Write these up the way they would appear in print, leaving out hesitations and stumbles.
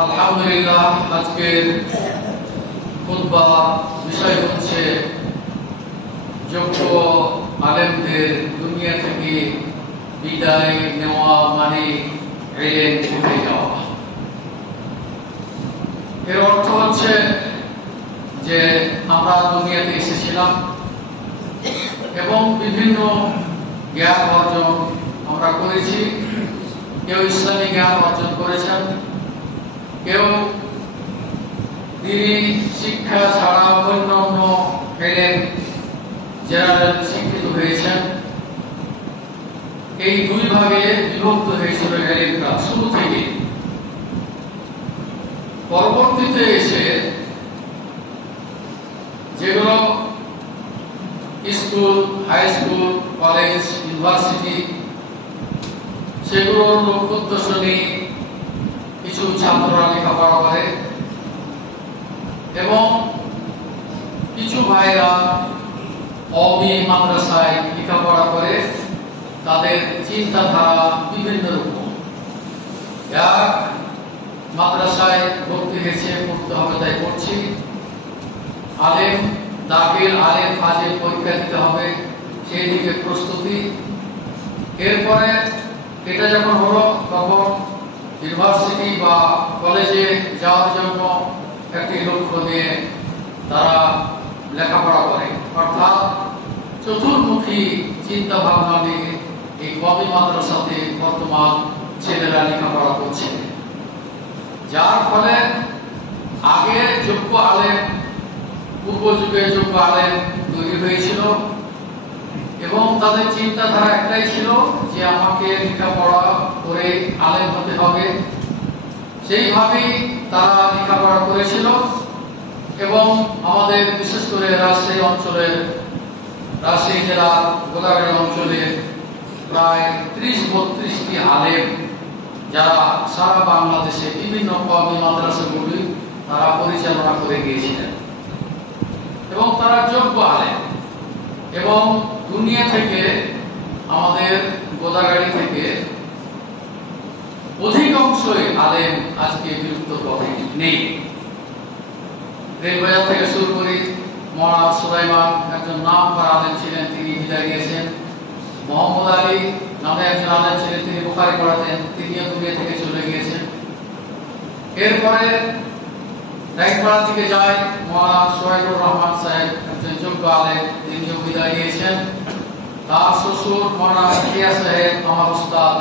আলহামদুলিল্লাহ, আজকের খুতবা বিষয় হচ্ছে যোগ্য আলেমদের দুনিয়া থেকে বিদায় নেওয়া মানে ইলম উঠে যাওয়া। এর অর্থ হচ্ছে যে আমরা দুনিয়াতে এসেছিলাম এবং বিভিন্ন জ্ঞান অর্জন আমরা করেছি। কেউ ইসলামী জ্ঞান অর্জন করেছেন, কেউ দিনী শিক্ষা ছাড়া অন্যান্য ইলম জেনারেল শিক্ষিত হয়েছেন। এই দুই ভাগে বিভক্ত হয়েছিল ইলমটা শুরু থেকে। পরবর্তীতে এসে যেগুলো school, high school, college, university, সেগুলোর লক্ষ্য উদ্দেশ্য নিয়ে কিছু ছাত্ররা লেখাপড়া করে এবং কিছু ভাইরা অবি মাদ্রাসায় লেখাপড়া করে। তাদের চিন্তাধারা বিভিন্ন রকম। এক মাদ্রাসায় ভর্তি হয়েছে, পড়তে হবে তাই পড়ছি। আলেম দাখিল, আলেম ফাজিল পরীক্ষা দিতে হবে, সেই দিকে প্রস্তুতি। এরপরে এটা যখন হলো তখন ইউনিভার্সিটি বা কলেজে যাওয়ার জন্য একটি লক্ষ্য নিয়ে তারা লেখাপড়া করে। অর্থাৎ চতুর্মুখী চিন্তা ভাবনা নিয়ে এই কওমি মাদ্রাসাতে বর্তমান ছেলেরা লেখাপড়া করছে, যার ফলে আগে যোগ্য আলেম, পূর্ব যুগে যোগ্য আলেম তৈরি হয়েছিল এবং তাদের চিন্তাধারা একটাই ছিল যে আমাকে লেখাপড়া করে আলেম হতে হবে। সেইভাবেই তারা লেখাপড়া করেছিল এবং আমাদের বিশেষ করে রাজশাহী অঞ্চলের, রাজশাহী জেলার গোদাগাড়ি অঞ্চলে প্রায় ৩০-৩২টি আলেম যারা সারা বাংলাদেশে বিভিন্ন কওমি মাদ্রাসাগুলি তারা পরিচালনা করে গিয়েছিলেন এবং তারা যোগ্য আলেম। এবং দুনিয়া থেকে, আমাদের গোদাগাড়ি থেকে অধিকাংশই আলেম আজকে বিলুপ্ত পথে নেই। রেলবাজার থেকে শুরু করি, মওলানা সুলাইমান একজন নামকরা আলেম ছিলেন, তিনি বিদায় নিয়েছেন। মোহাম্মদ আলী নামে একজন আলেম ছিলেন, তিনি বুখারী পড়াতেন, তিনিও দুনিয়া থেকে চলে গিয়েছেন। এরপরে রাইতপাড়া থেকে যায় মওলানা সোহাইবুর রহমান সাহেব, একজন যোগ্য আলেম, তিনিও বিদায় নিয়েছেন। তার শ্বশুর মওলানা ইলিয়াস সাহেব, আমার উস্তাদ,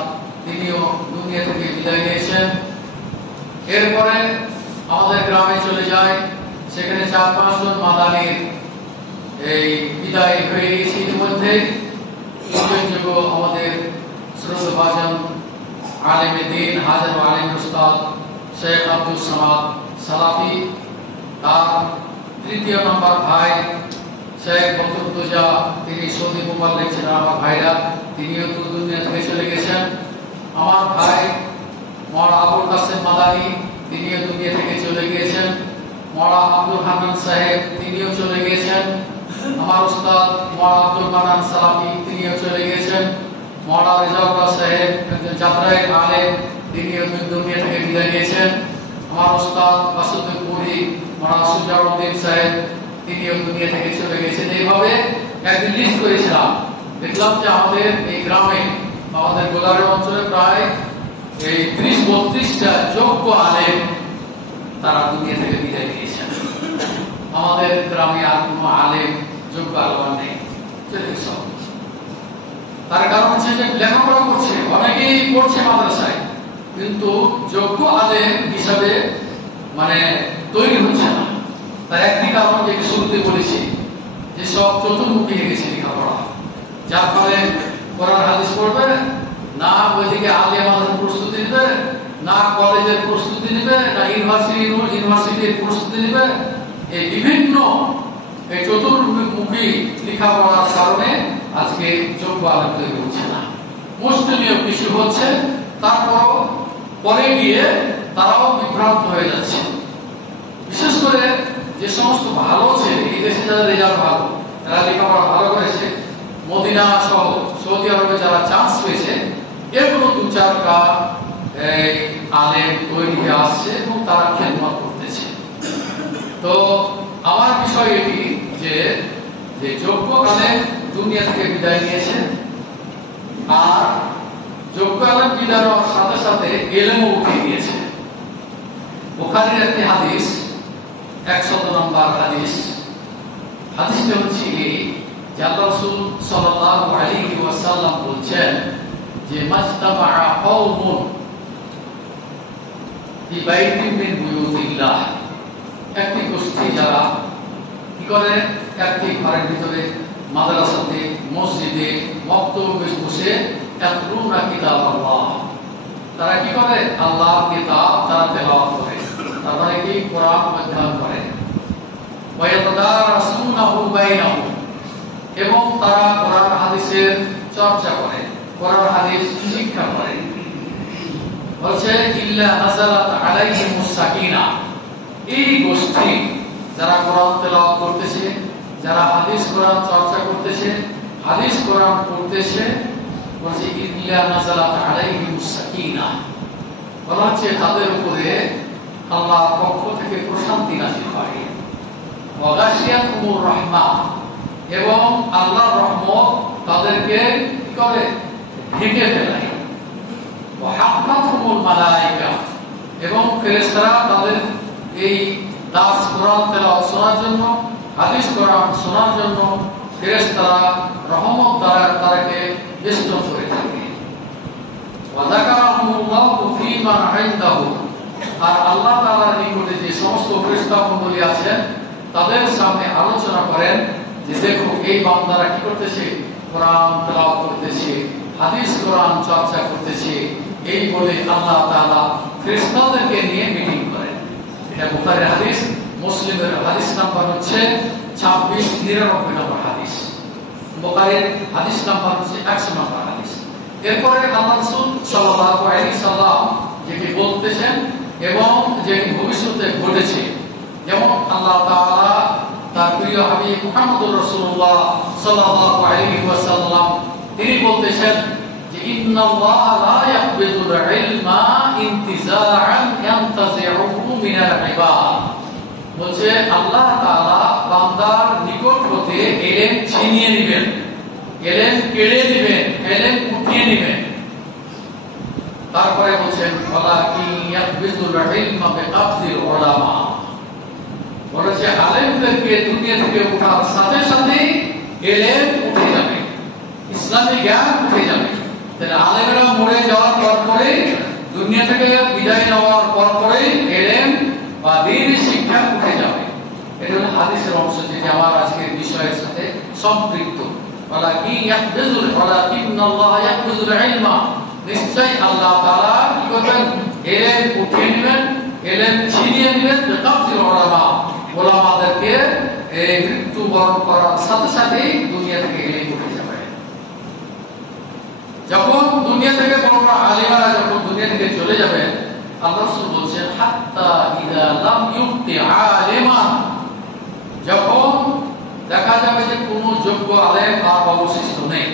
তিনিও দুনিয়া থেকে বিদায় নিয়েছেন। এরপরে আমাদের গ্রামে চলে যায়, সেখানে ৪-৫ জন মাদানির এই বিদায় হয়ে গেছে ইতিমধ্যে। উল্লেখযোগ্য আমাদের শ্রদ্ধেয়ভাজন আলেমে দ্বীন, হাজের আলেম উস্তাদ শেখ আব্দুল সামাদ সালাফি, তার তৃতীয় নম্বর ভাই শেখ বদরুদ্দোজা, তিনি সৌদি মোবাইল লিখছেন, আমার ভাইরা, তিনিও দুনিয়া থেকে চলে গেছেন। আমার ভাই মওলানা আবুল কাসেম মাদানী, তিনিও দুনিয়া থেকে চলে গিয়েছেন। মওলানা আব্দুল হামিদ সাহেব, তিনিও চলে গিয়েছেন। আমার উস্তাদ মওলানা আব্দুল মান্নান সালাফি, তিনিও চলে গিয়েছেন। মওলানা রেজাউল্লাহ সাহেব, একজন যাত্রায় আলেম, তিনিও দুনিয়া থেকে বিদায় নিয়েছেন। আমার উস্তাদ মাসুদুল পুরি, মওলানা সুজাউদ্দিন সাহেব, তিনিও দুনিয়া থেকে চলে গেছেন। এইভাবে একদিন লিস্ট করেছিলাম, দেখলাম যে আমাদের এই গ্রামে, আমাদের গোদাগাড়ি অঞ্চলে প্রায় এই ৩০-৩২টা যোগ্য আলেম তারা দুনিয়া থেকে বিদায় নিয়েছেন। আমাদের গ্রামে আর কোনো আলেম, যোগ্য আলেম নেই। তার কারণ হচ্ছে যে লেখাপড়া করছে, অনেকেই পড়ছে মাদ্রাসায়, কিন্তু যোগ্য আলেম হিসাবে মানে তৈরি হচ্ছে না। তার একটি কারণ যেটি শুরুতে বলেছি, যে সব চতুর্মুখী হয়ে গেছে লেখাপড়া, যার ফলে কোরআন হাদিস পড়বে না, ওইদিকে আলিয়া মাদ্রাসার প্রস্তুতি নেবে না, কলেজের প্রস্তুতি নেবে না, ইউনিভার্সিটির প্রস্তুতি নেবে। এই বিভিন্ন এই চতুর্মুখী লেখাপড়ার কারণে আজকে যোগ্য আলেম তৈরি হচ্ছে না। মুসলিমীয় কিছু হচ্ছে, তারপর পরে গিয়ে তারাও বিভ্রান্ত হয়ে যাচ্ছে। বিশেষ করে যে সমস্ত ভালো ছেলে, এই দেশে যারা রেজাল্ট ভালো, যারা লেখাপড়া ভালো করেছে, মদিনা সহ সৌদি আরবে যারা চান্স পেয়েছে, এগুলো 2-4টা আলেম তৈরি হয়ে আসছে এবং তারা খেদমত করতেছে। তো আমার বিষয় এটি যে যোগ্য আলেম দুনিয়া থেকে বিদায় নিয়েছে, আর যোগ্য আলেম বিদায় হওয়ার সাথে সাথে এলেমও উঠে গিয়েছে। বুখারীর একটি হাদিস, 100 নম্বর হাদিস, হাদিসটা হচ্ছে এই যে আল্লাহ রাসূল সাল্লাল্লাহু আলাইহি ওয়াসাল্লাম বলছেন যে মাজতামাআ কওমুন ফি বাইতিন মিন বুয়ুতিল্লাহ, একটি গোষ্ঠী যারা কি করে একটি ঘরের ভিতরে মাদ্রাসাতে মসজিদে মক্তবে বসে ইয়াতলুনা কিতাবাল্লাহ, তারা কি করে আল্লাহর কিতাব তারা তেলাওয়াত করে, তার মানে কি কোরআন অধ্যয়ন করে। ওয়া ইয়াতাদারাসুনাহু বাইনাহুম, এবং তারা কোরআন হাদিসের চর্চা করে, কোরআন হাদিস শিক্ষা করে। বলছে ইল্লা নাযালাত আলাইহিমুস সাকিনা, এই গোষ্ঠী যারা কোরআন তেলাওয়াত করতেছে, যারা হাদিস কোরআন চর্চা করতেছে, হাদিস কোরআন পড়তেছে, বলছে ইল্লা নাযালাত আলাইহিমুস সাকিনা, বলা হচ্ছে তাদের উপরে আল্লাহর পক্ষ থেকে প্রশান্তি নাযিল হয়। ওয়া গাশিয়াতুমুর রাহমা, এবং আল্লাহর রহমত তাদেরকে কি করে ঢেকে ফেলে। ওয়া হাফাতুমুল মালায়েকা, এবং ফেরেশতারা তাদের এই দাস কোরআন তেলাওয়াত শোনার জন্য, হাদিস কোরআন শোনার জন্য ফেরেশতারা রহমত দ্বারা তাদেরকে বেষ্টন করে থাকে। ওয়া যাকারাহুমুল্লাহু ফীমান ইনদাহু, আর আল্লাহ তাআলার নিকটে যে সমস্ত ফেরেশতা মণ্ডলী আছেন তাদের সামনে আলোচনা করেন যে দেখো এই বান্দারা কি করতেছে, কোরআন তেলাওয়াত করতেছে, হাদিস কোরআন চর্চা করতেছে, এই বলে আল্লাহ তাআলা ফেরেশতাদেরকে নিয়ে মিটিং করেন। এটা বুখারীর হাদিস, মুসলিমের হাদিস নাম্বার হচ্ছে 2699 নম্বর হাদিস, বুখারীর হাদিস নাম্বার হচ্ছে 100 নম্বর হাদিস। এরপরে আল্লাহ রাসূল সাল্লাল্লাহু আলাইহি সাল্লাম যেটি বলতেছেন এবং যেটি ভবিষ্যতে ঘটেছে, যেমন আল্লাহ তাআলা তার প্রিয় হাবিব মুহাম্মদুর রাসূলুল্লাহ সাল্লাল্লাহু আলাইহি ওয়াসাল্লাম তিনি বলতেছেন যে ইন্নাল্লাহা লা ইয়াকবিদুল ইলমা ইনতিজাআন ইয়ানতাজিউহু মিনাল ইবাদ, বলছে আল্লাহ তাআলা বান্দার নিকট হতে ইলম ছিনিয়ে নেবেন, ইলম কেড়ে নেবেন, ইলম উঠিয়ে নেবেন। তারপরে বলছেন ওয়ালাকিন ইয়াকবিদুল ইলমা বিকাবদিল উলামা, বলেছে আলেমদেরকে দুনিয়া থেকে ওঠার সাথে সাথে ইলম উঠে যাবে, ইসলামী জ্ঞান উঠে যাবে। তাহলে আলেমরা মরে যাওয়ার পর পরে, দুনিয়া থেকে বিদায় নেওয়ার পর পরে ইলম বা দ্বীনের শিক্ষা উঠে যাবে। এটা হলো হাদিসের অংশ যেটা আমার আজকের বিষয়ের সাথে সম্পৃক্ত। ওয়ালাকিন্নাল্লাহা ইয়াকবিদুল ইলমা, নিশ্চয়ই আল্লাহ তাআলা কি করবেন, ইলম উঠিয়ে নেবেন, ইলম ছিনিয়ে নেবেন, বিকাবদিল উলামা, উলামাদেরকে মৃত্যুবরণ করার সাথে সাথে দুনিয়া থেকে ইলম উঠে যাবে। যখন দুনিয়া থেকে বড় বড় আলেমরা যখন দুনিয়া থেকে চলে যাবেন, আল্লাহ রাসূল বলেছেন হাত্তা ইযা লাম ইউতি আলিমান, যখন দেখা যাবে যে কোনো যোগ্য আলেম আর অবশিষ্ট নেই।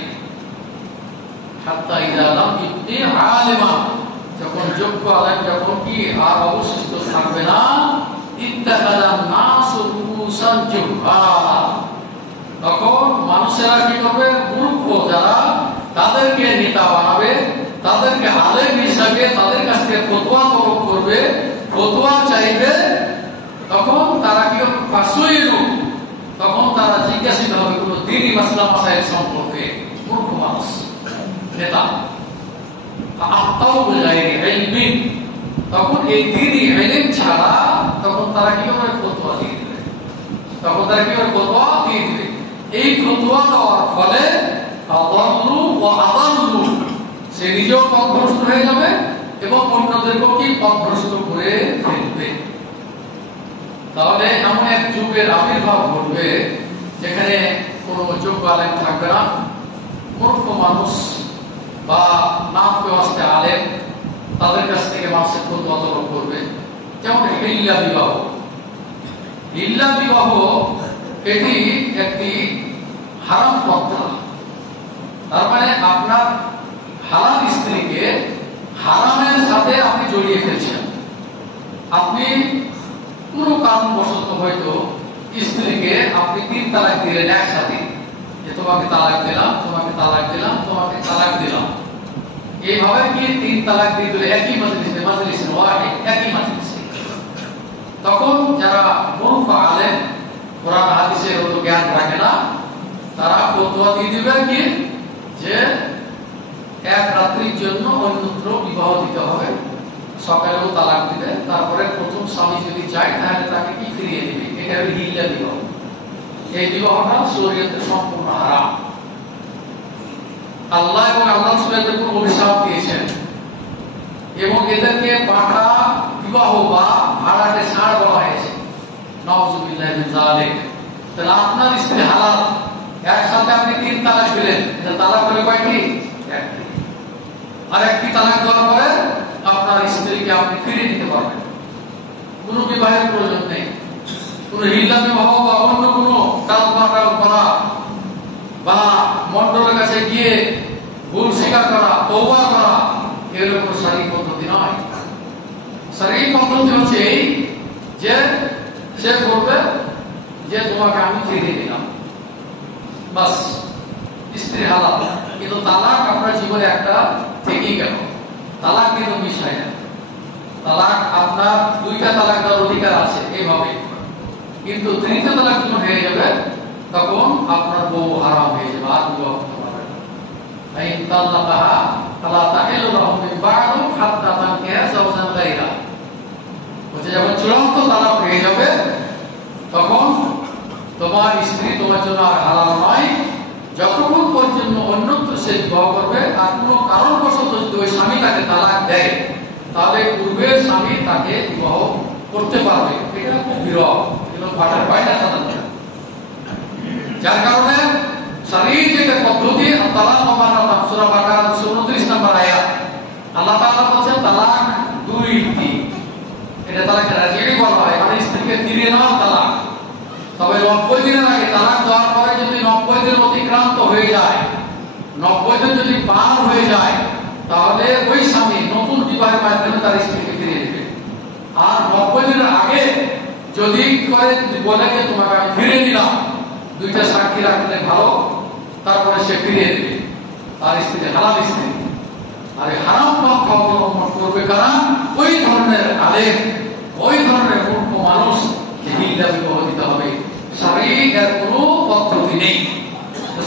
হাত্তা ইযা লাম ইউতি আলিমান, যখন যোগ্য আলেম যখন কি আর অবশিষ্ট থাকবে না, ইত্তাখাযান নাসু রুসান জুহালা, তখন মানুষেরা কি করবে, মূর্খ যারা তাদেরকে নেতা বানাবে, তাদেরকে আলেম হিসাবে তাদের কাছ থেকে ফতোয়া তলব করবে, ফতোয়া চাইবে। তখন তারা কি করবে, ফাসুইলু, তখন তারা জিজ্ঞাসিত হবে কোনো দ্বীনি মাসলা মাসাইল সম্পর্কে, মূর্খ মানুষ নেতা। আফতাউ বিগাইরি ইলমিন, তখন এই দ্বীনি ইলম ছাড়া তখন তারা কি করবে, ফতোয়া দিয়ে দেবে, তখন তারা কি করবে, ফতোয়া দিয়ে দেবে। এই ফতোয়া দেওয়ার ফলে আদাল্লু ওয়া আদাল্লু, সে নিজেও পথভ্রষ্ট হয়ে যাবে এবং অন্যদেরকেও কি পথভ্রষ্ট করে ফেলবে। তাহলে এমন এক যুগের আবির্ভাব ঘটবে যেখানে কোনো যোগ্য আলেম থাকবে না, মূর্খ মানুষ বা নাম পেওয়াস্তে আলেম তাদের কাছ থেকে মানুষের ফতোয়া তলব করবে। যেমন হিল্লা বিবাহ, হিল্লা বিবাহ এটি একটি হারাম পন্থা। তার মানে আপনার হালাল স্ত্রীকে হারামের সাথে আপনি জড়িয়ে ফেলছেন। আপনি কোনো কারণবশত হয়তো স্ত্রীকে আপনি 3 তালাক দিলেন একসাথে, যে তোমাকে তালাক দিলাম, তোমাকে তালাক দিলাম, তোমাকে তালাক দিলাম, এইভাবে কি 3 তালাক দিয়ে দিলে একই মাজলিসে ওয়াহিদ, একই মাজলিসে। তখন যারা মূর্খ আলেম, কোরআন হাদিসের অত জ্ঞান রাখে না, তারা ফতোয়া দিয়ে দিবে কি যে এক রাত্রির জন্য অন্যত্র বিবাহ দিতে হবে, সকালেও তালাক দিবে, তারপরে প্রথম স্বামী যদি চায় তাহলে তাকে কি ফিরিয়ে দিবে। এটা হলো হিল্লা বিবাহ। এই বিবাহটা শরীয়তে সম্পূর্ণ হারাম। আল্লাহ এবং আল্লাহ রাসূলের উপর অভিশাপ দিয়েছেন এবং এদেরকে পাঠা বিবাহ বা ভাড়াটে ছাড় বলা হয়েছে। নাউযুবিল্লাহি মিন যালিক। তাহলে আপনার স্ত্রী হালাল, একসাথে আপনি 3 তালাক দিলেন, এটা তালাক হলে কয়টি? একটি। আর একটি তালাক দেওয়ার পরে আপনার স্ত্রীকে আপনি ফিরিয়ে দিতে পারবেন, কোনো বিবাহের প্রয়োজন নেই। কোনো হিল্লা বিবাহ বা অন্য কোনো টালমাটাল করা বা মন্ডলের কাছে গিয়ে ভুল স্বীকার করা, তওবা করা, এর উপর শারীরিক পদ্ধতি নয়। শারীরিক পদ্ধতি হচ্ছে এই যে সে বলবে যে তোমাকে আমি ফিরিয়ে দিলাম, বাস, স্ত্রী হালাল। কিন্তু তালাক আপনার জীবনে একটা থেকেই গেল। তালাক কিন্তু বিষয় না। তালাক আপনার 2টা তালাক দেওয়ার অধিকার আছে এইভাবে, কিন্তু 3টা তালাক যখন হয়ে যাবে তখন আপনার বউ হারাম হয়ে যাবে, আর বিবাহ করতে পারবে না। আইন তাল্লাকাহা ফালা তাহিলু লাহু মিন বা'দু হাত্তা তানকিহা যাওজান গায়রা। বলছে যখন চূড়ান্ত তালাক হয়ে যাবে তখন তোমার স্ত্রী তোমার জন্য আর হালাল নয়, যতক্ষণ পর্যন্ত অন্যত্র সে বিবাহ করবে। আর কোনো কারণবশত যদি ওই স্বামী তাকে তালাক দেয় তাহলে পূর্বের স্বামী তাকে বিবাহ করতে পারবে। এটা খুব বিরল, এগুলো পাঠার পায় না সাধারণত। যার কারণে শারীরিক যে পদ্ধতি তালাক মানাতাম, সূরা বাকারা 29 নম্বর আয়াত, আল্লাহ তাআলা বলেন তালাক 2টি। এটা তালাক রাজিই বলা হয়, মানে স্ত্রীকে ফিরিয়ে নেওয়া তালাক। তবে 90 দিনের আগে তালাক দেওয়ার পরে যদি 90 দিন অতিক্রান্ত হয়ে যায়, 90 দিন যদি পার হয়ে যায়, তাহলে ওই স্বামী নতুন বিবাহের মাধ্যমে তার স্ত্রীকে ফিরিয়ে দেবে। আর 90 দিনের আগে যদি করে বলে যে তোমাকে আমি ফিরিয়ে দিলাম, 2টা সাক্ষী রাখলে ভালো, তারপরে সে ফিরিয়ে দেবে তার স্ত্রী, হালাল স্ত্রী। আর হারাম পন্থা অবলম্বন করবে কারণ ওই ধরনের আলেম, ওই ধরনের মূর্খ মানুষ হিল্লা বিবাহ দিতে হবে। শারীরিক এর কোনো পদ্ধতি নেই,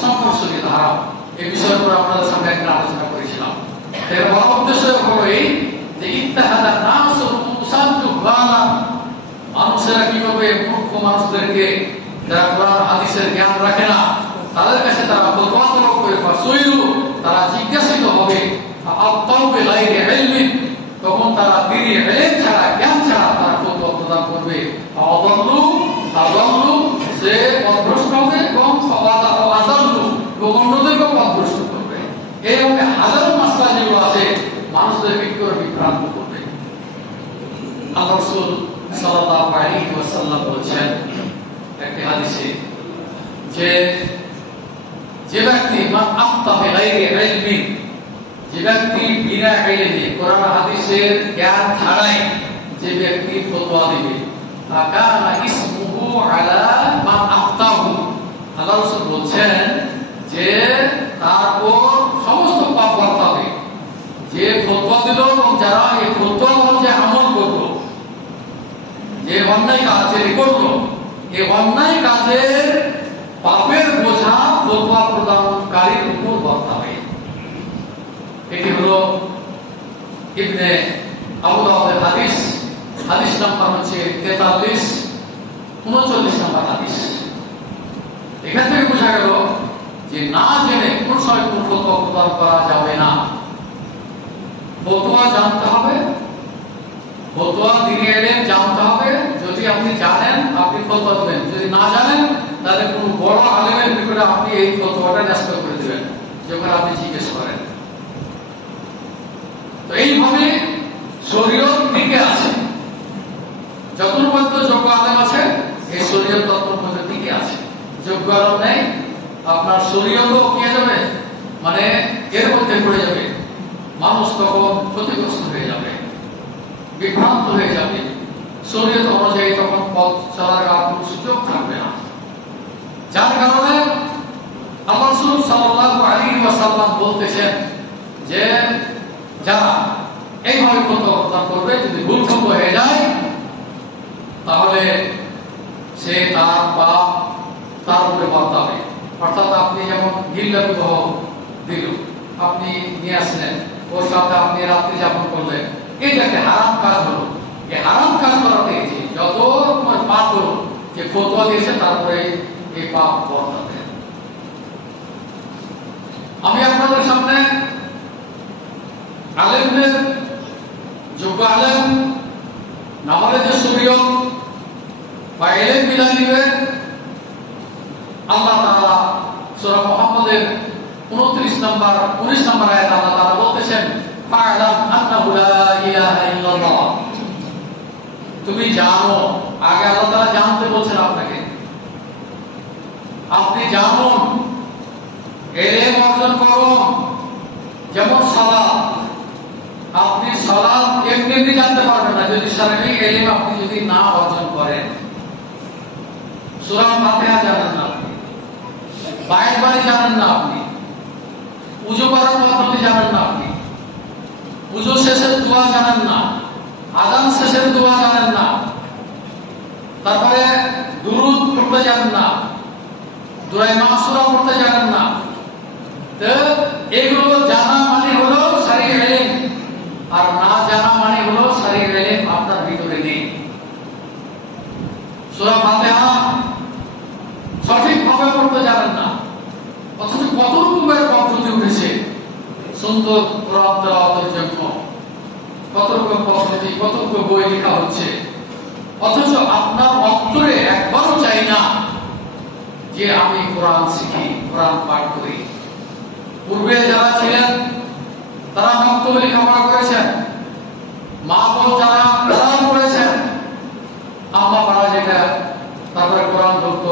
সম্পর্কে হারাম। এই বিষয়ের উপর আপনাদের সামনে একটা আলোচনা করেছিলাম। এর বড় উদ্দেশ্য হলো এই যে ইত্তাহাদা নাস মুসাদ্দু বালা, মানুষেরা কিভাবে মূর্খ মানুষদেরকে, যারা কোরআন হাদিসের জ্ঞান রাখে না, তাদের কাছে তারা ফতোয়া তলব করে, তারা জিজ্ঞাসিত হবে আত-তাওবে গায়রি ইলমিন, তখন তারা বিনা ইলম ছাড়া, জ্ঞান ছাড়া তারা ফতোয়া প্রদান করবে। আদাল্লু, সে পথভ্রষ্ট হবে, এবং আযাল্লু, অন্যদেরকে পথভ্রষ্ট করবে। এইভাবে হাজারো মাসলা যেগুলো আছে মানুষদেরকে কি করে বিভ্রান্ত করবে। আল্লাহ রাসূল সাল্লাল্লাহু আলাইহি ওয়াসাল্লাম বলেছেন একটি হাদিসে যে ব্যক্তি মান আফতা বিগাইরি ইলমিন, যে ব্যক্তি বিনা ইলমে, কোরআন হাদিসের জ্ঞান ছাড়াই যে ব্যক্তি ফতোয়া দিবে, আকানা ইসমুহু আলা মান আফতাহু, আল্লাহ রাসূল বলেন যে তার উপর সমস্ত পাপ বর্তাবে। যে ফতোয়া দিল এবং যারা এই ফতোয়া অনুযায়ী আমল করলো, যে অন্যায় কাজ করলো, এই অন্যায় কাজের পাপের বোঝা ফতোয়া প্রদানকারীর উপর বর্তাবে। এটি হলো ইবনে আবু দাউদের হাদিস, হাদিস নাম্বার হচ্ছে 43, 39 নম্বর হাদিস। এখান থেকে বোঝা গেল যে না জেনে কোন সময় কোন ফতোয়া প্রদান করা যাবে না। ফতোয়া জানতে হবে, ফতোয়া দিনে এলেন জানতে হবে। যদি আপনি জানেন আপনি ফতোয়া দেবেন, যদি না জানেন তাহলে কোন বড় আলেমের নিকটে আপনি এই ফতোয়াটা ন্যস্ত করে দেবেন যখন আপনি জিজ্ঞেস করেন। তো এইভাবে শরীয়ত টিকে আছে, যতক্ষণ পর্যন্ত যোগ্য আলেম আছে এই শরীয়ত ততক্ষণ পর্যন্ত টিকে আছে। যোগ্য আলেম নেই, আপনার শরীয়তও কি যাবে, মানে এর মধ্যে পড়ে যাবে, মানুষ তখন ক্ষতিগ্রস্ত হয়ে যাবে, বিভ্রান্ত হয়ে যাবে, শরীয়ত অনুযায়ী তখন পথ চলার আর কোনো সুযোগ থাকবে না। যার কারণে আল্লাহ রাসূল সাল্লাল্লাহু আলাইহি ওয়াসাল্লাম বলতেছেন যে যারা এইভাবে প্রত্যাবর্তন করবে, যদি ভুলভ্রান্ত হয়ে যায় তাহলে সে তার পাপ তার উপরে বর্তাবে। অর্থাৎ আপনি যেমন গিল্লা বিবাহ দিল, আপনি নিয়ে আসলেন, ওর সাথে আপনি রাত্রি যাপন করলেন, এটা একটা হারাম কাজ হলো। এই হারাম কাজ করাতে যত রকমের পাপ হলো, যে ফতোয়া দিয়েছে তারপরে এই পাপ বর্তাবে। আমি আপনাদের সামনে আলেমদের, যোগ্য আলেম না হলে যে শরীয়ত বা ইলম বিলাই দিবে, আল্লাহ তাআলা সূরা মুহাম্মদের 19 নম্বর আয়াতে আল্লাহ তাআলা বলতেছেন, ফা'লাম আন্নাহু লা ইলাহা ইল্লাল্লাহ। তুমি জানো, আগে আল্লাহ তাআলা জানতে বলছেন আপনাকে, আপনি জানুন, ইলম অর্জন করুন। যেমন সালাত, আপনি সালাত এমনি জানতে পারবেন না যদি শারঈ ইলম আপনি যদি না অর্জন করেন। সূরা ফাতিহা জানেন না আপনি, বাইরে বাড়ি জানেন না আপনি, ওযু করার পদ্ধতি জানেন না আপনি, ওযু শেষের দোয়া জানেন না, আযান শেষের দোয়া জানেন না, তারপরে দুরূদ পড়তে জানেন না, দুআয়ে মাসুরা পড়তে জানেন না, তো এগুলো জানা মানে হলো শারঈ ইলম, আর না জানা মানে হলো শারঈ ইলম আপনার ভিতরে নেই। সূরা ফাতিহা সঠিকভাবে পড়তে জানেন না, অথচ কত রকমের পদ্ধতি উঠেছে সুন্দর কোরআন তেলাওয়াতের জন্য, কত রকম পদ্ধতি, কত রকম বই লেখা হচ্ছে, অথচ আপনার অন্তরে একবারও চাই না যে আমি কোরআন শিখি, কোরআন পাঠ করি। পূর্বে যারা ছিলেন তারা মক্তবে লেখাপড়া করেছেন, মা বোন যারা তারাও করেছেন, আম্মা পাড়া যেটা, তারপরে কোরআন ধরত,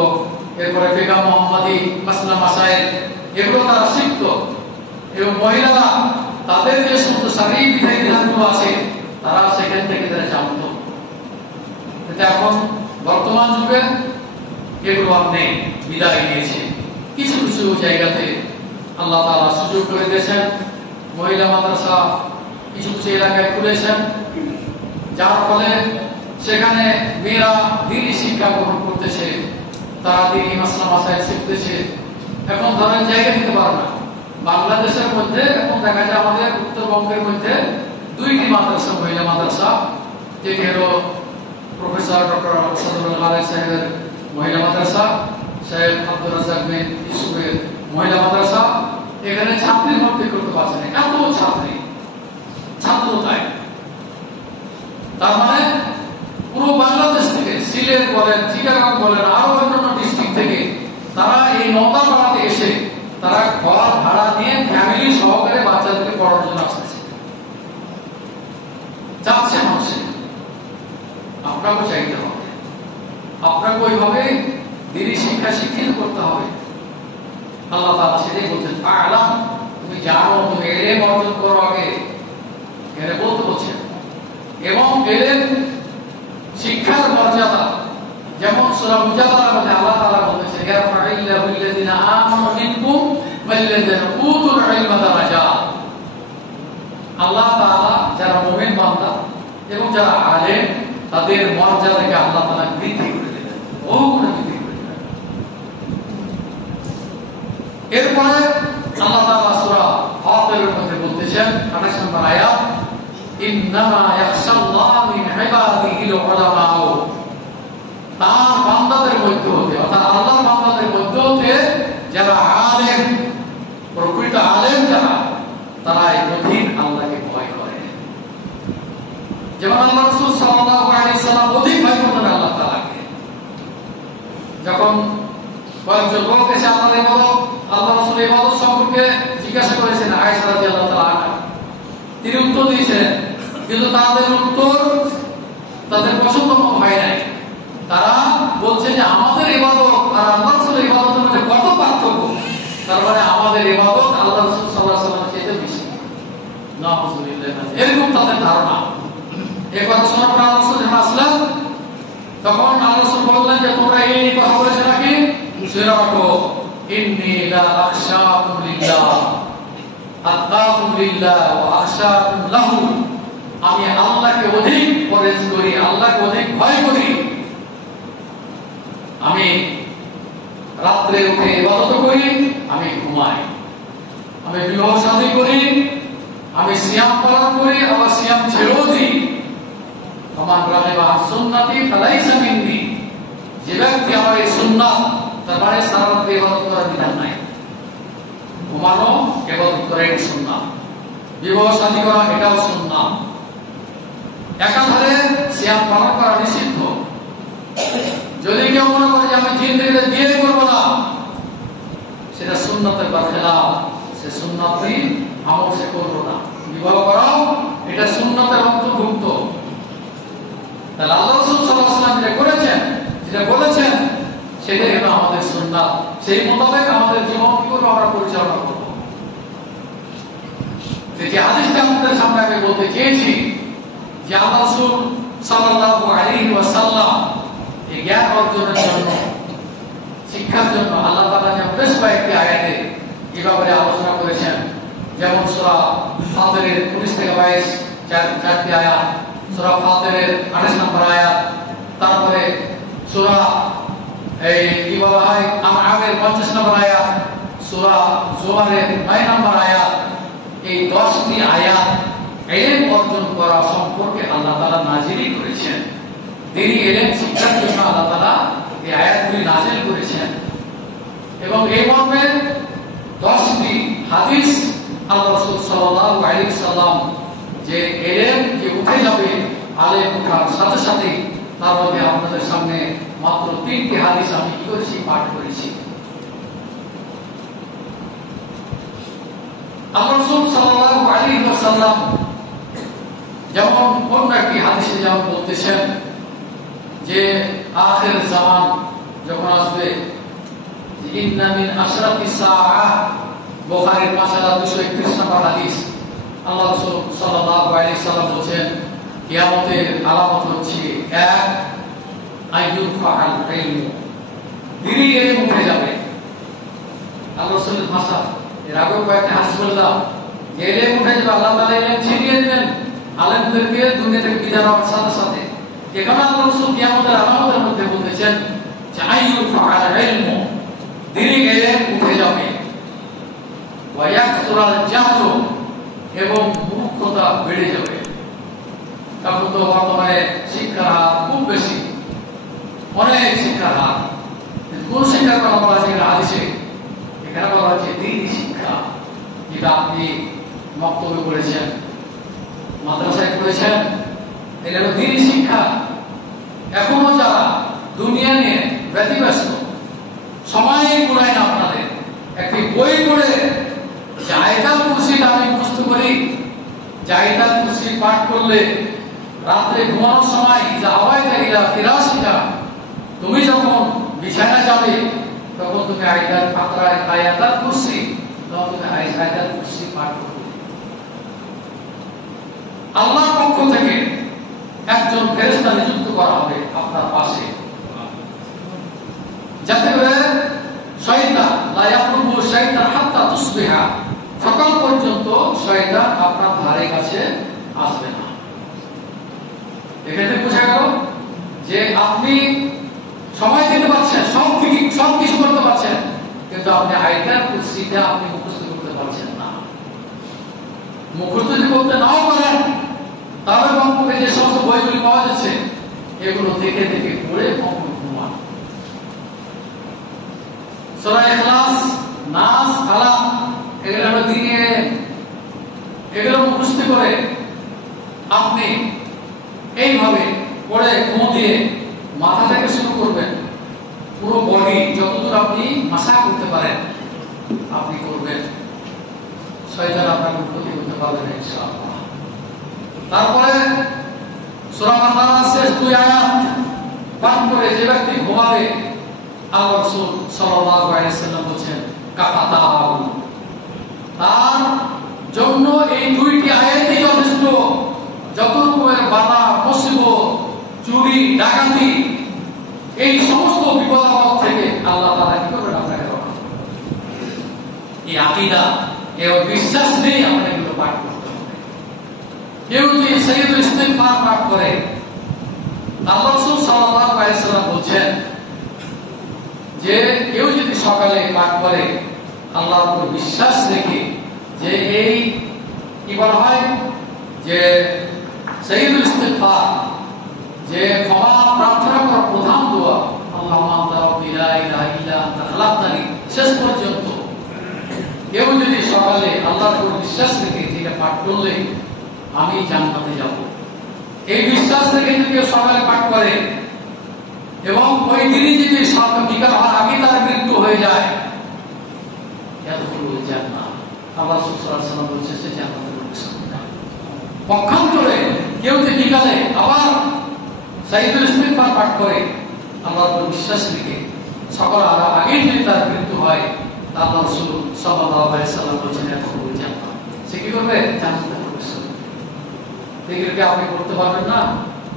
এরপরে ফিকা মুহাম্মাদি, মাসলা মাসাইল, এগুলো তারা শিখত। এবং মহিলারা তাদের যে সমস্ত শারীরিক বিধান বিধানগুলো আছে তারা সেখান থেকে তারা জানত। কিন্তু এখন বর্তমান যুগে এগুলো আর নেই, বিদায় নিয়েছে। কিছু কিছু জায়গাতে আল্লাহ তাআলা সুযোগ করে দিয়েছেন, মহিলা মাদ্রাসা কিছু কিছু এলাকায় খুলেছেন, যার ফলে সেখানে মেয়েরা দ্বীনি শিক্ষা গ্রহণ করতেছে, তারা দ্বীনি মাসলা মাসাইল শিখতেছে। এখন ধরেন জায়গা দিতে পারে না, বাংলাদেশের মধ্যে এখন দেখা যায় আমাদের উত্তরবঙ্গের মধ্যে 2টি মাদ্রাসা, মহিলা মাদ্রাসা, যেটি হলো প্রফেসর ডক্টর আসাদুল খালেদ সাহেবের মহিলা মাদ্রাসা, শেখ আব্দুর রাজ্জাক বিন ইউসুফের মহিলা মাদ্রাসা। এখানে ছাত্রী ভর্তি করতে পারছে না, এত ছাত্র চাই। তার মানে পুরো বাংলাদেশ থেকে, সিলেট বলেন, চিটাগাং বলেন, আরো অন্যান্য ডিস্ট্রিক্ট থেকে তারা এই নওতাপাড়াতে এসে তারা ঘর ভাড়া নিয়ে ফ্যামিলি সহকারে বাচ্চাদেরকে পড়ানোর জন্য আসতেছে, যাচ্ছে মানুষে। আপনাকে চাইতে হবে, আপনাকে ওইভাবে দ্বীনি শিক্ষা শিক্ষিত করতে হবে। আল্লাহ তাআলা সেটাই বলছেন, ফা'লাম, তুমি জানো, তুমি ইলম অর্জন করো আগে, এখানে বলতে বলছেন। এবং ইলম শিক্ষার মর্যাদা, যেমন সূরা মুজাদালার মধ্যে আল্লাহ তাআলা বলতেছেন, ইয়ারফা'ুল্লাহু আল্লাযিনা আমানু মিনকুম ওয়াল্লাযিনা উতুল ইলমা দারাজাত। আল্লাহ তাআলা যারা মুমিন বান্দা এবং যারা আলেম, তাদের মর্যাদাকে আল্লাহ তাআলা বৃদ্ধি করে দেবেন, বহুগুণে বৃদ্ধি করে দেবেন। এরপরে আল্লাহ তাআলা সূরা ফাতিরের মধ্যে বলতেছেন 28 নম্বর আয়াত, ইন্নামা ইয়াখশাল্লাহা মিন ইবাদিহিল উলামা। তার বান্দাদের মধ্যে হতে, অর্থাৎ আল্লাহর বান্দাদের মধ্যে হতে যারা আলেম, প্রকৃত আলেম যারা, তারা এই কঠিন আল্লাহকে ভয় করে। যেমন আল্লাহ রাসূল সাল্লাল্লাহু আলাইহি সাল্লাম অধিক ভয় করতেন আল্লাহ তাআলাকে। যখন কয়েকজন লোক এসে আল্লাহ রাসূল ইবাদত সম্পর্কে জিজ্ঞাসা করেছেন আয়েশা রাদিয়াল্লাহু তাআলা আনহা, তিনি উত্তর দিয়েছেন, কিন্তু তাদের উত্তর তাদের পছন্দ হয় নাই। তারা বলছে যে আমাদের ইবাদত আর আল্লাহ রাসূলের ইবাদতের মধ্যে কত পার্থক্য, তার মানে আমাদের ইবাদত আল্লাহ রাসূল সাল্লাল্লাহু আলাইহি ওয়াসাল্লামের চেয়ে বেশি। নাউযুবিল্লাহ, এরকম তাদের ধারণা। এই কথা শোনার পর রাসূল যখন আসলেন, তখন আল্লাহ রাসূল বললেন যে তোমরা এই কথা বলেছো নাকি? শুনে রাখো, ইন্নী লা আখশাকুম লিল্লাহ আতকাকুম লিল্লাহ ওয়া আখশাকুম লাহু, আমি আল্লাহকে অধিক পরহেজ করি, আল্লাহকে অধিক ভয় করি। আমি রাত্রে উঠে ইবাদত করি, আমি ঘুমাই, আমি বিবাহ শাদী করি, আমি সিয়াম পালন করি, আবার সিয়াম ছেড়েও দিই। আমার রাগিবা আন সুন্নতি ফালাইসা মিন্নি, যে ব্যক্তি আমার এই সুন্নাত, তার মানে সারা রাত ইবাদত করার বিধান নাই। ঘুমানো ইবাদত করা এই সুন্নাত, বিবাহ শাদী করা এটাও সুন্নাত, একাধারে সিয়াম পালন করা নিষিদ্ধ। যদি কেউ মনে করে যে আমি জিন্দেগিতে বিয়ে করবো না, সেটা সুন্নতের খেলাফ, সে সুন্নতি আমল সে করবো না। বিবাহ করাও এটা সুন্নতের অন্তর্ভুক্ত। তাহলে আল্লাহ রাসূল সাল্লাল্লাহু আলাইহি ওয়াসাল্লাম যেটা করেছেন, যেটা বলেছেন, সেটাই হলো আমাদের সুন্নাত। সেই মোতাবেক আমাদের জীবন কি করে আমরা পরিচালনা করব। যে হাদিসটা আমাদের সামনে আমি বলতে চেয়েছি যে আল্লাহ রাসূল সাল্লাল্লাহু আলাইহি ওয়াসাল্লাম এই জ্ঞান অর্জনের জন্য, শিক্ষার জন্য আল্লাহ তাআলা যে বেশ কয়েকটি আয়াতে এই ব্যাপারে আলোচনা করেছেন। যেমন সূরা ফাতিরের 19 থেকে 22 চারটি আয়াত, সূরা ফাতিরের 28 নম্বর আয়াত, তারপরে সূরা এই কি বলা হয় আনআমের 50 নম্বর আয়াত, সূরা জুমারের 9 নম্বর আয়াত। এই 10টি আয়াত ইলম অর্জন করা সম্পর্কে আল্লাহ তাআলা নাযিল করেছেন। তিনি ইলম শিক্ষার জন্য আল্লাহ তাআলা এই আয়াতগুলি নাযিল করেছেন। এবং এই মর্মে 10টি হাদিস আল্লাহ রাসূল সাল্লাল্লাহু আলাইহি ওয়াসাল্লাম যে ইলম যে উঠে যাবে আলেম ওঠার সাথে সাথে, তার মধ্যে আপনাদের সামনে মাত্র 3টি হাদিস আমি কি করেছি, পাঠ করেছি। আল্লাহ রাসূল সাল্লাল্লাহু আলাইহি ওয়াসাল্লাম যেমন অন্য একটি হাদিসে যেমন বলতেছেন যে আখির জামান যখন আসবে, ইন্না মিন আশরাতিস সাআহ, বুখারীর 5231 নম্বর হাদিস। আল্লাহ রাসূল সাল্লাল্লাহু আলাইহি ওয়াসাল্লাম বলেন কিয়ামতের আলামত হচ্ছে এক, আইয়ুরফাআল ইলম, দিনই ইলম উঠে যাবে। আল্লাহ রাসূলের ভাষা, এর আগেও কয়েকটা হাদিস বললাম, ইলম উঠে যাবে, আল্লাহ তাআলা ইলম ছিনিয়ে নেবেন আলেমদেরকে দুনিয়া থেকে বিদায় হওয়ার সাথে সাথে। এখানে আল্লাহ রাসূল কিয়ামতের আলামতের মধ্যে বলতেছেন যে আইয়ুরফাআল ইলম, দিনই ইলম উঠে যাবে, ওয়া ইয়াকসুরাল জাহল, এবং মূর্খতা বেড়ে যাবে। এখন তো বর্তমানে শিক্ষার হার খুব বেশি, অনেক শিক্ষার হার। কোন শিক্ষার কথা বলা হয়েছে হাদিসে? এখানে বলা হচ্ছে দ্বীনি শিক্ষা, যেটা আপনি বক্তব্য করেছেন, মাদ্রাসায় করেছেন, এটা হলো দ্বীনি শিক্ষা। এখনো যারা দুনিয়া নিয়ে ব্যতিব্যস্ত, সময় কুলায় না আপনাদের, একটি বই পড়ে যে আয়াতুল কুরসিটা আমি মুখস্থ করি, যে আয়াতুল কুরসি পাঠ করলে রাতে ঘুমানোর সময় যা আওয়াজটা ইলা ফিরাসিকা, তুমি যখন বিছানা যাবে তখন তুমি আয়াতুল কুরসি, তখন তুমি আয়াতুল কুরসি পাঠ করবে। আল্লাহর পক্ষ থেকে একজন ফেরেশতা নিযুক্ত করা হবে আপনার পাশে, যাতে করে শয়তান লা ইয়াকুবু শাইতান হাত্তা তুসবিহা, সকাল পর্যন্ত শয়তান আপনার ধারে কাছে আসবে না। এখানে বোঝা গেল যে আপনি সময় দিতে পারছেন, সব কিছু করতে পারছেন, কিন্তু আপনি আয়াতুল কুরসিটা আপনি মুখস্থ করতে পারছেন না। মুখস্থ যদি করতে নাও পারেন, তাহলে কমপক্ষে যে সমস্ত বইগুলি পাওয়া যাচ্ছে এগুলো দেখে দেখে পড়ে কমপক্ষে ঘুমান। সূরা ইখলাস, নাস, ফালাক, এগুলো দিনে এগুলো মুখস্থ করে আপনি এইভাবে পড়ে ঘুম দিয়ে মাথা থেকে শুরু করবেন, পুরো বডি যতদূর আপনি মাসা করতে পারেন আপনি করবেন, শয়তান আপনাকে ক্ষতি করতে পারবে না ইনশাআল্লাহ। তারপরে সূরা বাকারার শেষ 2 আয়াত পাঠ করে যে ব্যক্তি ঘুমাবে, আল্লাহ রাসূল সাল্লাল্লাহু আলাইহি ওয়াসাল্লাম বলেন কাফাতাহু, তার জন্য এই 2টি আয়াত ডাকাতি, এই সমস্ত বিপদ আপদ থেকে আল্লাহ তাআলা কি করবেন? আপনাকে রক্ষা করবেন। এই আকীদা, এই বিশ্বাস নেই আমরা এগুলো পাঠ করতে হবে। কেউ যদি সাইয়্যিদুল ইস্তিগফার পাঠ করে, আল্লাহ রাসূল সাল্লাল্লাহু আলাইহি ওয়াসাল্লাম বলেন যে কেউ যদি সকালে পাঠ করে আল্লাহর উপর বিশ্বাস রেখে, যে এই কি বলা হয় যে সাইয়্যিদুল ইস্তিগফার, যে ক্ষমা প্রার্থনা করার প্রধান দোয়া, আল্লাহুম্মা আনতা রাব্বি লা ইলাহা ইল্লা আনতা খালাকতানি, শেষ পর্যন্ত কেউ যদি সকালে আল্লাহর উপর বিশ্বাস রেখে যেটা পাঠ করলে আমি জান্নাতে যাব, এই বিশ্বাস থেকে যদি কেউ সকালে পাঠ করে এবং ওই দিনই যদি বিকাল হওয়ার আগে তার মৃত্যু হয়ে যায়, এতগুলো জান্নাত আল্লাহ সাল্লাল্লাহু আলাইহি ওয়াসাল্লাম বলেছেন যে জান্নাতে প্রবেশ করবে। পক্ষান্তরে কেউ যদি বিকালে আবার সাইয়্যিদুল ইস্তিগফার পাঠ করে আল্লাহর উপর বিশ্বাস রেখে সকাল আগে যদি তার মৃত্যু হয়, আল্লাহ রাসূল সাল্লাল্লাহু আলাইহি ওয়াসাল্লাম বলেছেন এতগুলো জান্নাত সে কি করবে? জান্নাতে প্রবেশ করবে। দেখে কি আপনি করতে পারবেন না?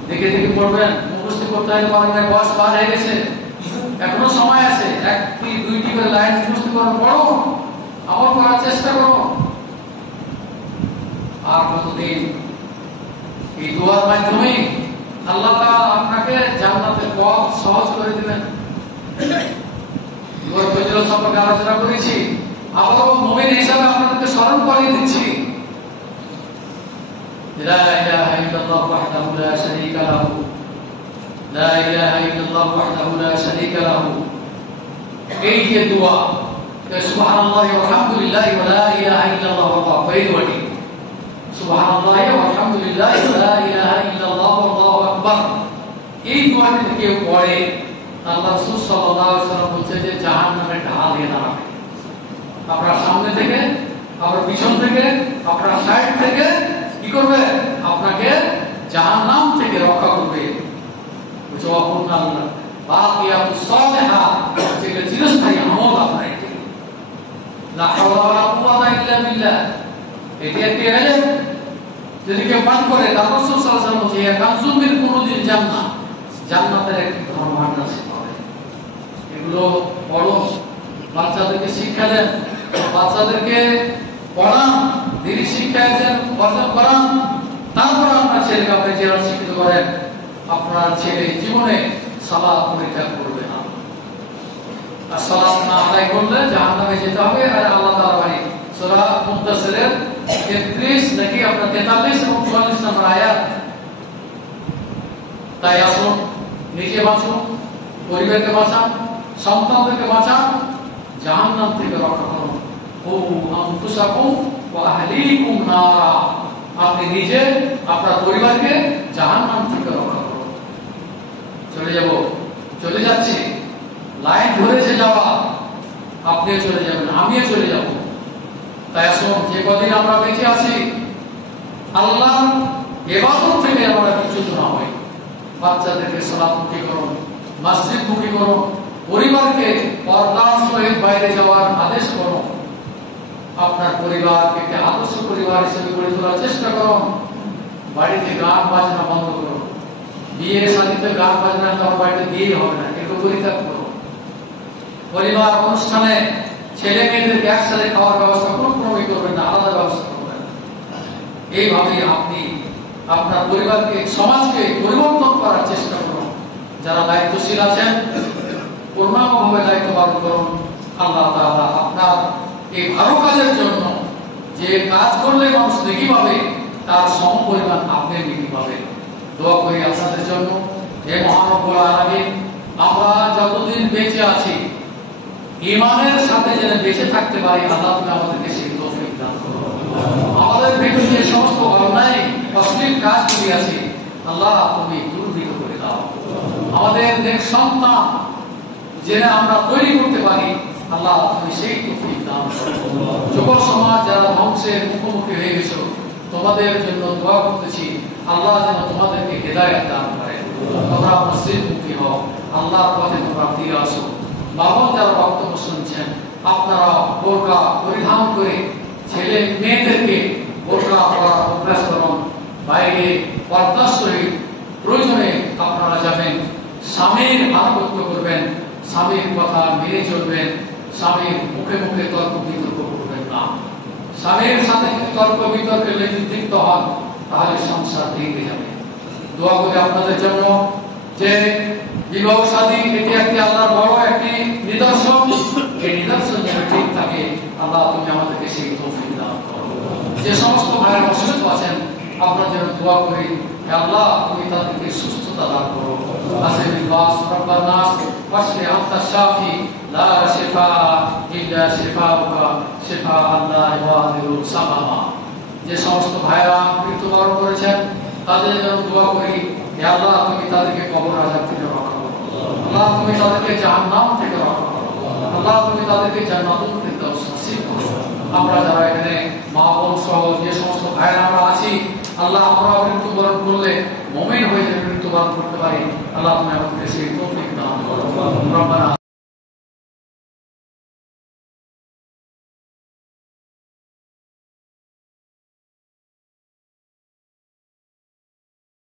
দেখে দেখে পড়বেন, মুখস্থ করতে হলে পারবেন না, বয়স পার হয়ে গেছে, এখনো সময় আছে। একটি দুইটি করে লাইন মুখস্থ করো, পড়ো, আমল করার চেষ্টা করো। আর কতদিন এই দোয়ার মাধ্যমে আল্লাহ তাআলা আপনাকে জান্নাতের পথ সহজ করে দিবেন। দোয়ার ফজিলত সম্পর্কে আলোচনা করেছি, আবারও মুমিন হিসাবে আপনাদেরকে স্মরণ করিয়ে দিচ্ছি। لا إله إلا الله وحده لا شريك له لا إله إلا الله وحده لا شريك له এই যে দোয়া সুবহানাল্লাহি ওয়া আলহামদুলিল্লাহি ওয়া লা ইলাহা ইল্লাল্লাহু আল্লাহু আকবার, সুবহানাল্লাহি ওয়া আলহামদুলিল্লাহি ওয়া লা ইলাহা ইল্লাল্লাহু আল্লাহু আকবার, এই দোয়াটি কেউ পড়ে আল্লাহ রাসূল সাল্লাল্লাহু আলাইহি ওয়াসাল্লাম বলেছেন যে জাহান্নামের ঢাল দিয়ে দাঁড়াবে। আপনার সামনে থেকে, আপনার পিছন থেকে, আপনার সাইড থেকে কি করবে? আপনাকে জাহান্নাম থেকে রক্ষা করবে। বাকিয়াতুস সালিহাত, যেটা চিরস্থায়ী আমল আপনার, লা হাওলা ওয়ালা কুওয়াতা ইল্লা বিল্লাহ, এটি একটি ইলম। যদি কেউ পাঠ করে, রাসূল সাল্লাল্লাহু আলাইহি ওয়াসাল্লাম বলেছেন কানজুম মিন কুনুজিল জান্নাহ, জান্নাতের একটি ধনভাণ্ডার সে পাবে। এগুলো পড়ো, বাচ্চাদেরকে শিক্ষা দেন, বাচ্চাদেরকে পড়ান, দিনী শিক্ষা অর্জন করান, তারপর আপনার ছেলেকে আপনি যেভাবে শিক্ষিত করেন, আপনার ছেলে জীবনে সালাত পরিত্যাগ করবে না। আর সালাত না আদায় করলে জাহান্নামে যেতে হবে। আর আল্লাহ তাআলা বলেন সূরা মুদ্দাসসিরের 33 নাকি আপনার 43 এবং 44 নম্বর আয়াত, তাই আসুন নিজে বাঁচুন, পরিবারকে বাঁচান, সন্তানদেরকে বাঁচান, জাহান্নাম থেকে রক্ষা করুন। আপনি নিজে আপনার পরিবারকে জাহান্নাম থেকে রক্ষা করুন। চলে যাচ্ছি, লাইন ধরেছে যাওয়া, আপনিও চলে যাবেন, আমিও চলে যাব। তাই আসুন যে কদিন আমরা বেঁচে আছি আল্লাহর ইবাদত থেকে আমরা বিচ্যুত না হই। বাচ্চাদেরকে সালাতমুখী করুন, মসজিদমুখী করুন, পরিবারকে পর্দার সহিত বাইরে যাওয়ার আদেশ করুন। আপনার পরিবারকে একটি আদর্শ পরিবার হিসেবে গড়ে তোলার চেষ্টা করুন। বাড়িতে গান বাজনা বন্ধ করুন, বিয়ে শাদীতে গান বাজনা তোমার বাড়িতে বিয়ে হবে না, এগুলো পরিত্যাগ করুন। পরিবার অনুষ্ঠানে ছেলে মেয়েদেরকে একসাথে খাওয়ার ব্যবস্থা কোনোই করবেন না, আলাদা ব্যবস্থা করবেন না। এইভাবে আপনি আপনার পরিবারকে, সমাজকে পরিবর্তন করার চেষ্টা করুন। যারা দায়িত্বশীল আছেন পূর্ণাঙ্গভাবে দায়িত্ব পালন করুন। আল্লাহ তাআলা আপনার এই ভালো কাজের জন্য, যে কাজ করলে মানুষ নেকি পাবে, তার সমপরিমাণ আপনি নেকি পাবে। দোয়া করি আপনাদের জন্য, হে মহান রব্বুল আলামিন, আমরা যতদিন বেঁচে আছি ঈমানের সাথে যেন বেঁচে থাকতে পারি, আল্লাহ তুমি আমাদেরকে সেই তৌফিক দান করো। আমাদের ভিতরে যে সমস্ত অন্যায় অশ্লীল কাজগুলি আছে আল্লাহ তুমি দূরীভূত করে দাও। আমাদের নেক সন্তান যেন আমরা তৈরি করতে পারি, আল্লাহ তুমি সেই তৌফিক দান করো। যুব সমাজ যারা ধ্বংসের মুখোমুখি হয়ে গেছো, তোমাদের জন্য দোয়া করতেছি, আল্লাহ যেন তোমাদেরকে হেদায়েত দান করে, তোমরা মসজিদমুখী হও, আল্লাহর পথে তোমরা ফিরে আসো। বাবা যারা বক্তব্য শুনছেন, আপনারা বোরকা পরিধান করে ছেলে মেয়েদেরকে বোরকা পরার অভ্যাস করুন। বাইরে পর্দার সহিত প্রয়োজনে আপনারা যাবেন। স্বামীর আনুগত্য করবেন, স্বামীর কথা মেনে চলবেন, স্বামীর মুখে মুখে তর্ক বিতর্ক করবেন না। স্বামীর সাথে যদি তর্ক বিতর্কে লিপ্ত হন তাহলে সংসার ভেঙে যাবে। দোয়া করি আপনাদের জন্য যে বিবাহ শাদী এটি একটি আল্লাহর বড় একটি নিদর্শন, এই নিদর্শন যেন ঠিক থাকে। আল্লাহ তুমি আমাদেরকে সেই তৌফিক দান করো। যে সমস্ত ভাইয়েরা অসুস্থ আছেন আপনার জন্য দোয়া করি, হে আল্লাহ তুমি তাদেরকে সুস্থতা দান করো। আসিফিল বাস রব্বান নাস ওয়াশফি আনতা শাফি লা শিফা ইল্লা শিফাউকা শিফা আল্লাহ ওয়াহিদুল সামামা। যে সমস্ত ভাইয়েরা মৃত্যুবরণ করেছেন তাদের জন্য দোয়া করি, হে আল্লাহ তুমি তাদেরকে কবর আযাব থেকে রক্ষা করো। আল্লাহ তুমি তাদেরকে জাহান্নাম থেকে রক্ষা করো। আল্লাহ তুমি তাদেরকে জান্নাতুল ফিরদাউস নসিব করো। আমরা যারা এখানে মা বোন সহ যে সমস্ত ভাইয়েরা আমরা আছি, আল্লাহ আমরা মৃত্যুবরণ করলে মুমিন হয়ে যেন মৃত্যুবরণ করতে পারি। আল্লাহ তুমি আমাদেরকে সেই তৌফিক দান করো। রব্বানা